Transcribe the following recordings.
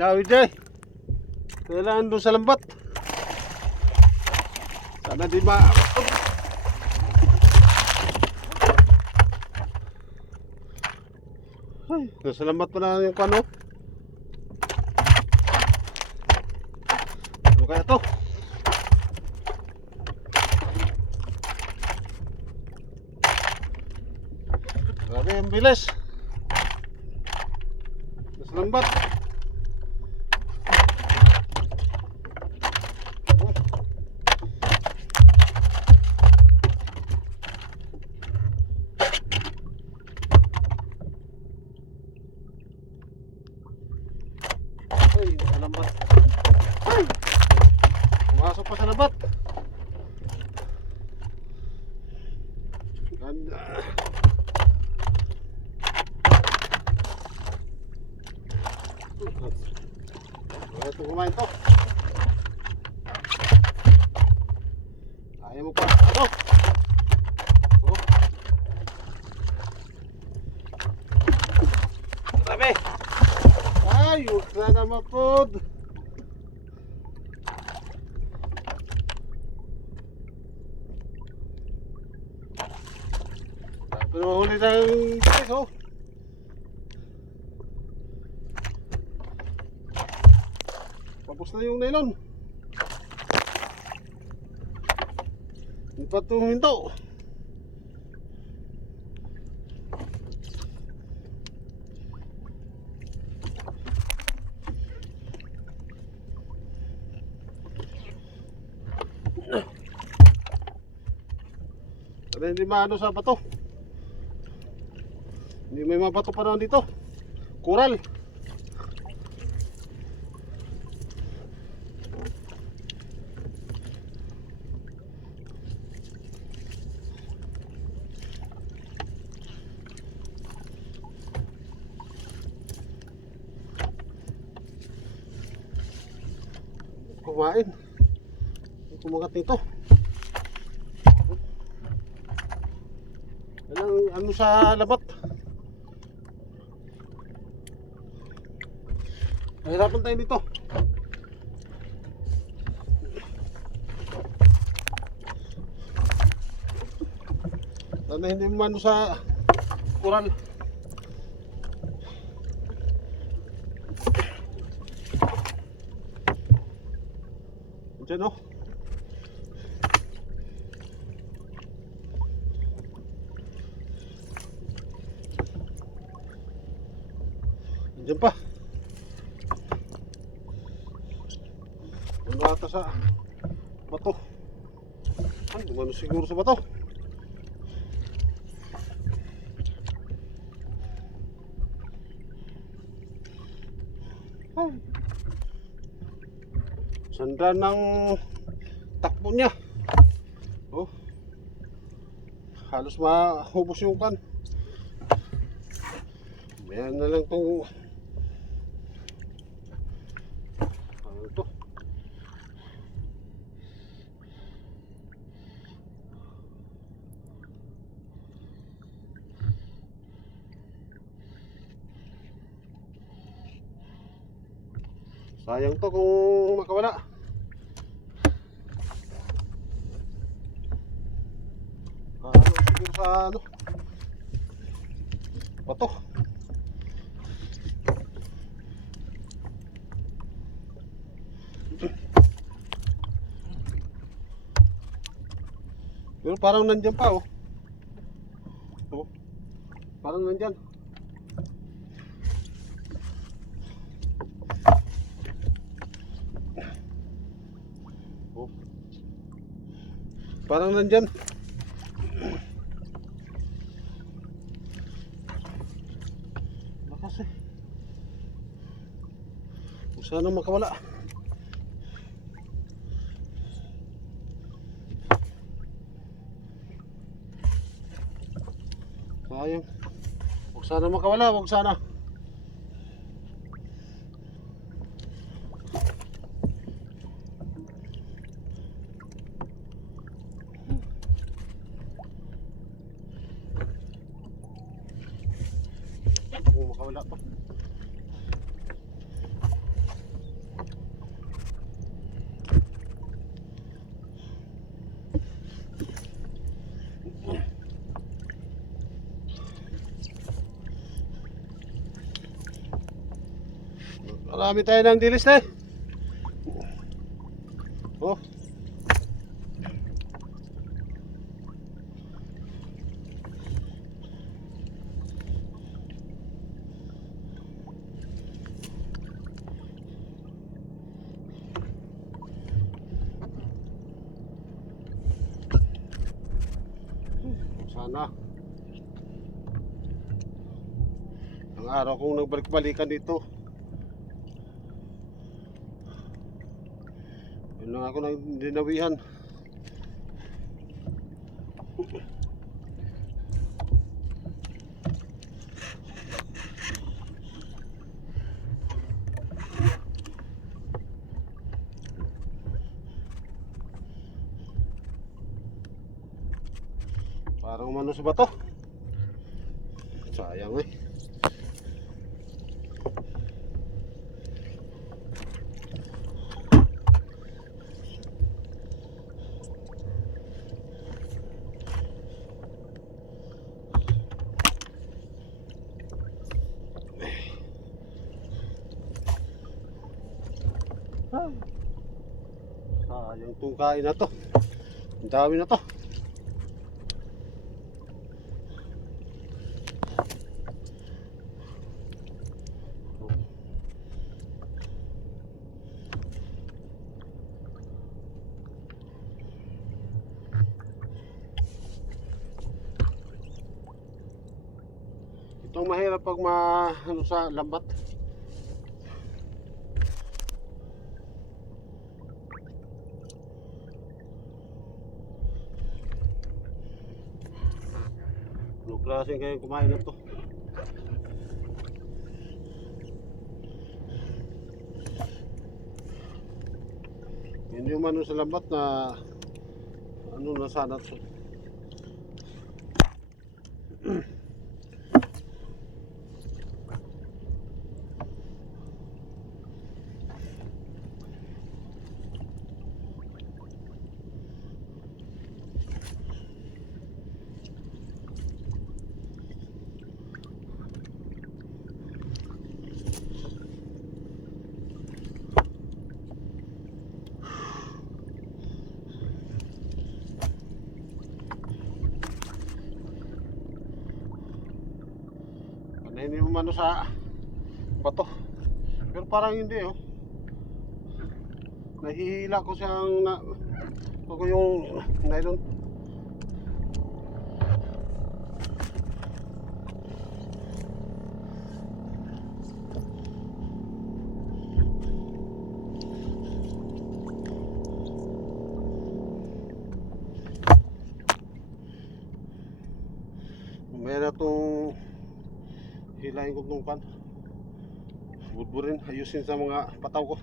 Dawi day. Kailangan doon sa lambat. Sana di ma... Ay, nasa lambat pa na yung kano. Ano kaya to? Grabe ang bilis. Nasa lambat. Ay, nasa lambat. Ay! Pumasok pa sa lambat. Ganda. Ito kumain to. Ayaw mo pa. Ano? Oh. Grabe. Ay, huwag na naman po. Pero huli ng guys, oh. Tapos na yung nylon. Hindi pa ito huminto. Pero hindi maano sa bato. Hindi may mga bato pa naman dito. Coral. Kumain. Kumagat nito. Ano sa labat? Mahirapan tayo dito. Sana hindi man sa kuran. Diyan oh. Diyan pa. Ano ata sa bato? Ay, dumano siguro sa bato. Ay. Sanda ng takbo niya. Oh. Halos mahubos yung kan. Ayan na lang itong ano ito. Sayang to kung makawala. Siguro sa ano bato. Pero parang nandyan pa oh. Oh. Parang nandyan. Oh. Parang nandyan. Lakas eh. Kung sana makawala. Sayang. Huwag sana makawala, huwag sana. Makawala pa. Marami tayo ng dilis na eh. Oh. Sana ang araw kong nagbalik-balikan dito. Yun lang ako nang dinawihan. Parang umano sa bato. Sayang eh. Sayang itong kain na to. Ang dami na to. Itong mahirap pag ano sa lambat. Ano klase kayo kumain na to? Hindi yung ano sa lambat na ano na sana to. Hindi mo mano sa bato. Pero parang hindi oh. Nahihila ko siyang ko yung nylon. Meron na itong hilahin ko itong pan. Budburin, ayusin sa mga pataw ko.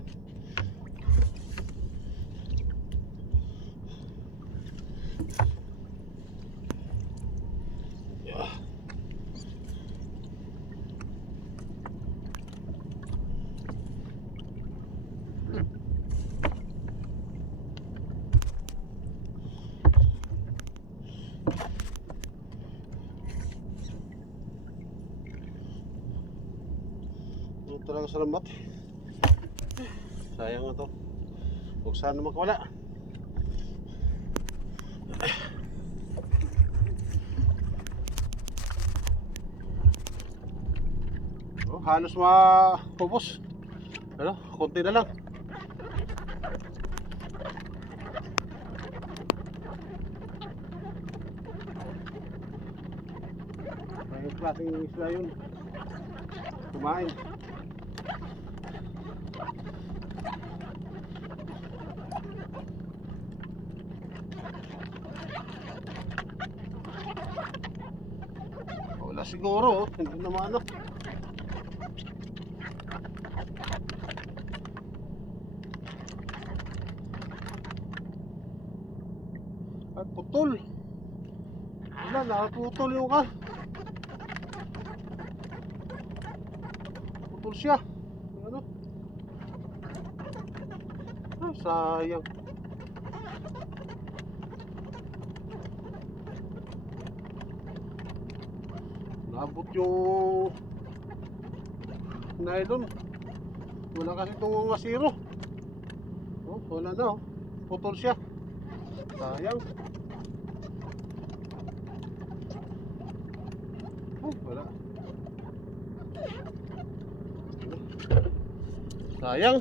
Ito talaga sa lambat. Sayang na to. Huwag sana makawala. Oh, halos mapupos. Ano, konti na lang. May klaseng isla yun. Kumain. Wala siguro, hindi naman ano. At putol. Wala, nakaputol yung ka. Putol siya. Ano? Ah, sayang. Naabot yung nylon. Wala kasi itong asiro. Oh, wala na oh. Putol siya. Sayang. Oh, wala. Sayang.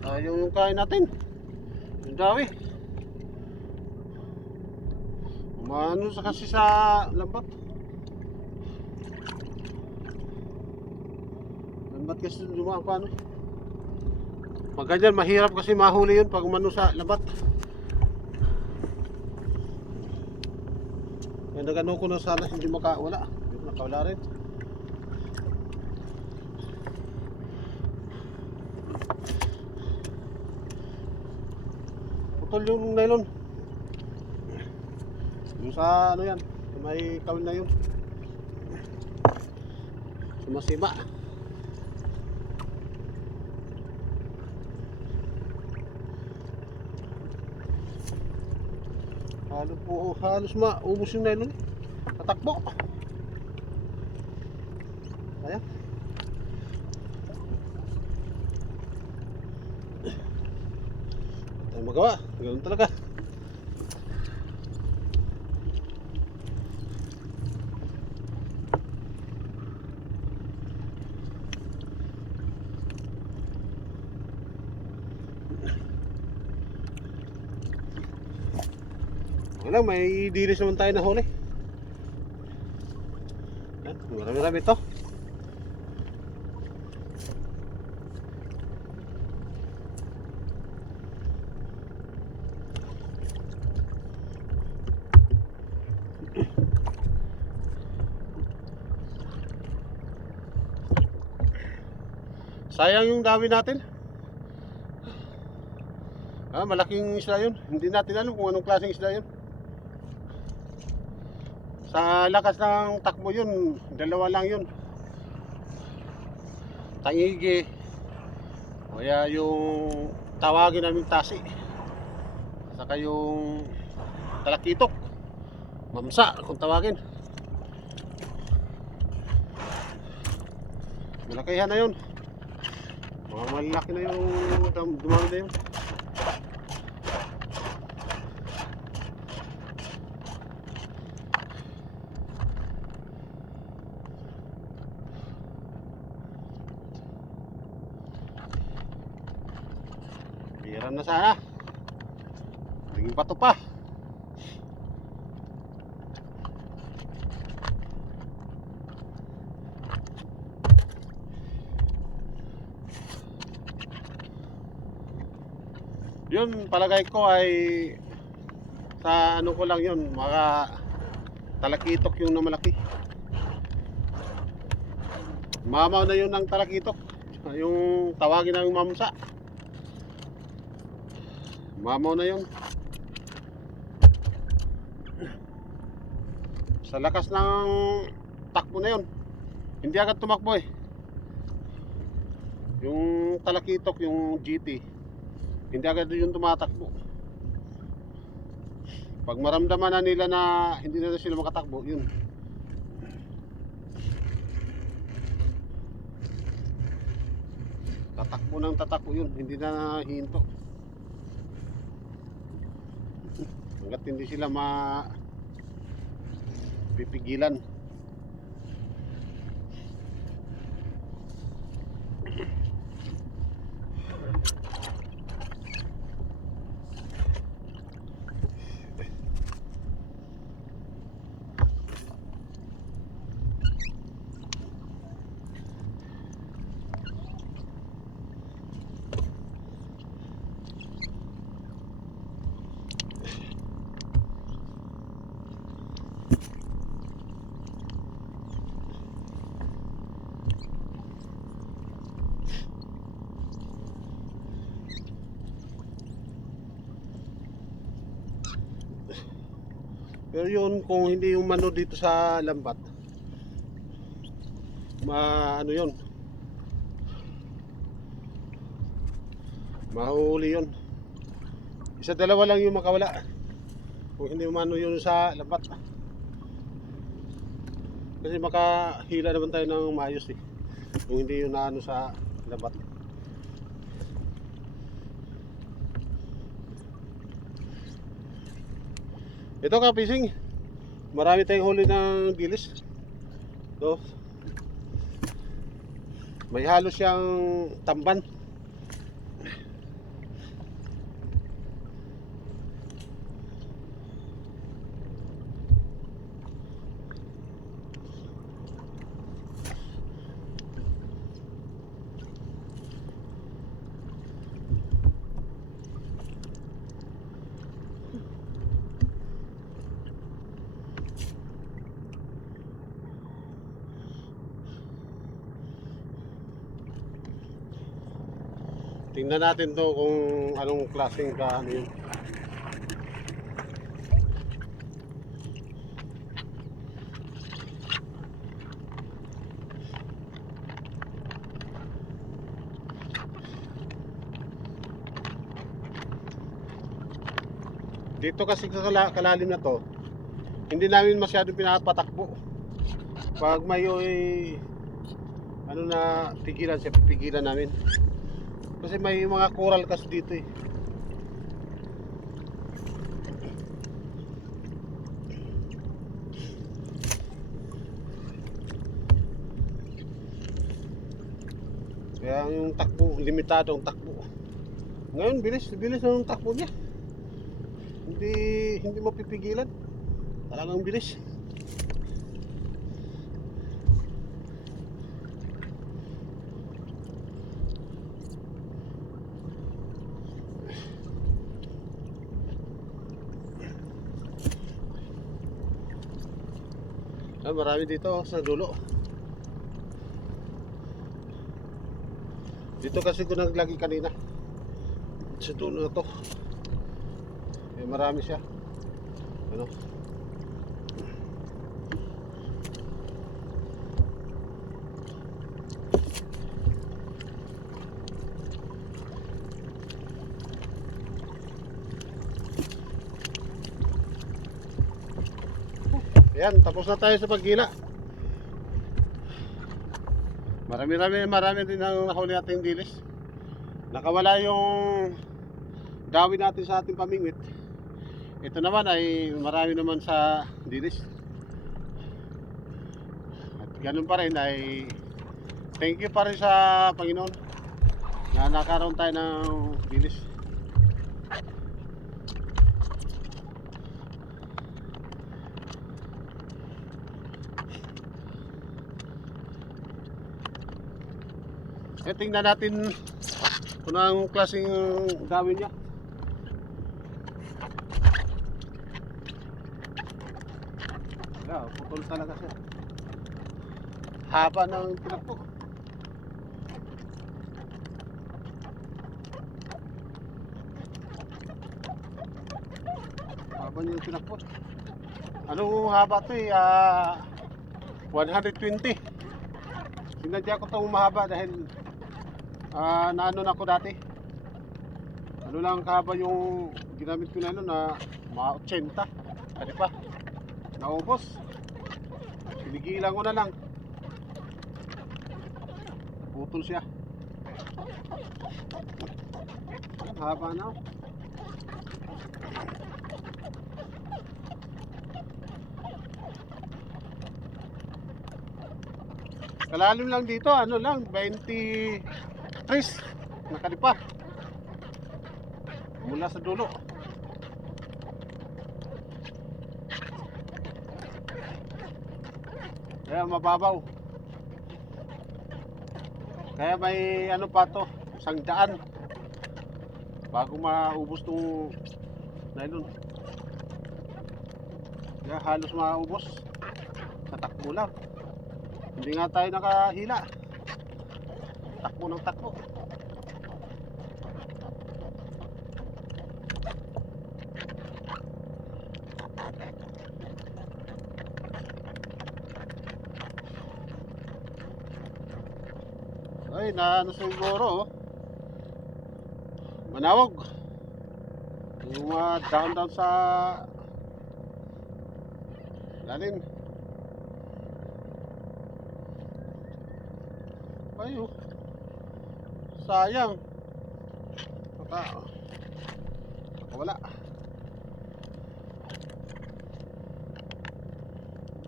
Sayang yung kain natin. Yung dawi. Umano sa kasi sa lambat. Lambat kasi dumaan pa ano. Pag ganyan, mahirap kasi mahuli yun pag umano sa lambat. Kaya nagano ko na sana hindi makawala. Hindi nakawala rin. Putol yung nylon. Yung sa ano yan, may kawin na yun. Sumasima. Halos maubos yung nylon. Tatakbo. Ayan. Tayo magawa. Ganun talaga. Wala, may dilis naman tayo na huli. Marami-rami ito. Sayang yung dami natin. Malaking isla yun. Hindi natin alam kung anong klaseng isla yun. Sa lakas ng takbo yun, dalawa lang yun. Tangigi. O kaya yung tawagin namin tasi. Saka yung talakitok. Mamsa kung tawagin. Malakihan na yun. Mga malaki na yung dumami na yun. Biran na sana. Naging bato pa. Yun, palagay ko ay sa ano ko lang yun, mga talakitok yung na malaki. Mamaw na yun ng talakitok. Yung tawagin ng mamsa. Mamaw na yun. Sa lakas ng takbo na yun, hindi agad tumakbo eh. Yung talakitok, yung GT, hindi agad yung tumatakbo. Pag maramdaman na nila na hindi na sila makatakbo, yun. Tatakbo ng tatakbo yun, hindi na hinto. Hanggat hindi sila pipigilan. Pero yun, kung hindi yung mano dito sa lambat, ano yun, mahuli yun. Isa dalawa lang yung makawala kung hindi yung mano yun sa lambat. Kasi makahila naman tayo ng maayos eh. Kung hindi yun na ano sa labat. Ito ka fishing. Marami tayong huli ng dilis. So, may halos siyang tamban. Tingnan natin to kung anong klaseng ano yun. Dito kasi sa kalalim na to, hindi namin masyadong pinapatakbo. Pag may ano na pigilan siya, pipigilan namin. Kasi may mga coral kasi dito eh. Kaya yung takbo, limitado ang takbo. Ngayon bilis ang takbo niya. Hindi mapipigilan. Talagang bilis. Marami dito sa dulo. Dito kasi ko naglagi kanina. Sa dulo na to. Marami siya. Ano? Ayan, tapos na tayo sa paggila. Marami din ang nahuli natin dilis. Nakawala yung dawin natin sa ating pamingwit. Ito naman ay marami naman sa dilis. At ganun pa rin ay thank you pa rin sa Panginoon na nakaroon tayo ng dilis. Tingnan natin kung anong klaseng gawin niya. Putol talaga siya. Haba ng pinakpo. Haba niya yung pinakpo. Anong haba ito eh? 120. Sinadya ko itong mahaba dahil naano na ako dati. Ano lang kahaba yung ginamit ko na ano na mga 80. Kali pa naubos. Sinigilan ko na lang. Putol siya. Haba na. Kalalim lang dito, ano lang, 23 nakalipa mula sa dulo. Kaya mababaw. Kaya may ano pa to, 100 bago maubos tong nylon. Kaya halos maubos sa takbo lang. Hindi nga tayo nakahila. Takbo ng takbo. Ay, naano siguro manawag. Yung down sa lalim. Ayo. Sayang. Baka wala.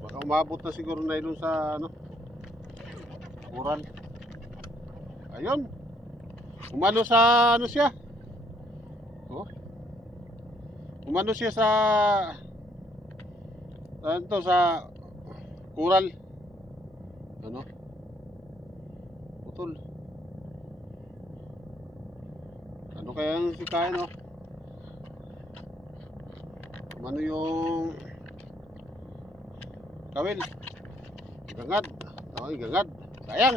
Baka umabot na siguro na ilong sa ano, Coral. Ayun. Umano sa ano siya? Oh. Umano siya sa ano to, sa Coral. Ano? Putol. Ano kaya yung sikain, no? Ano yung kawil? Gangad. Okay, gangad. Sayang.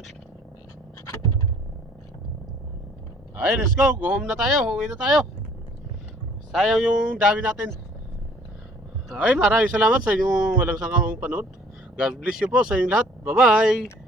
Ay, let's go. Go home na tayo. Uwi na tayo. Sayang yung dami natin. Ay, maraming salamat sa inyong walang sangkawang panood. God bless you po sa inyong lahat. Bye-bye.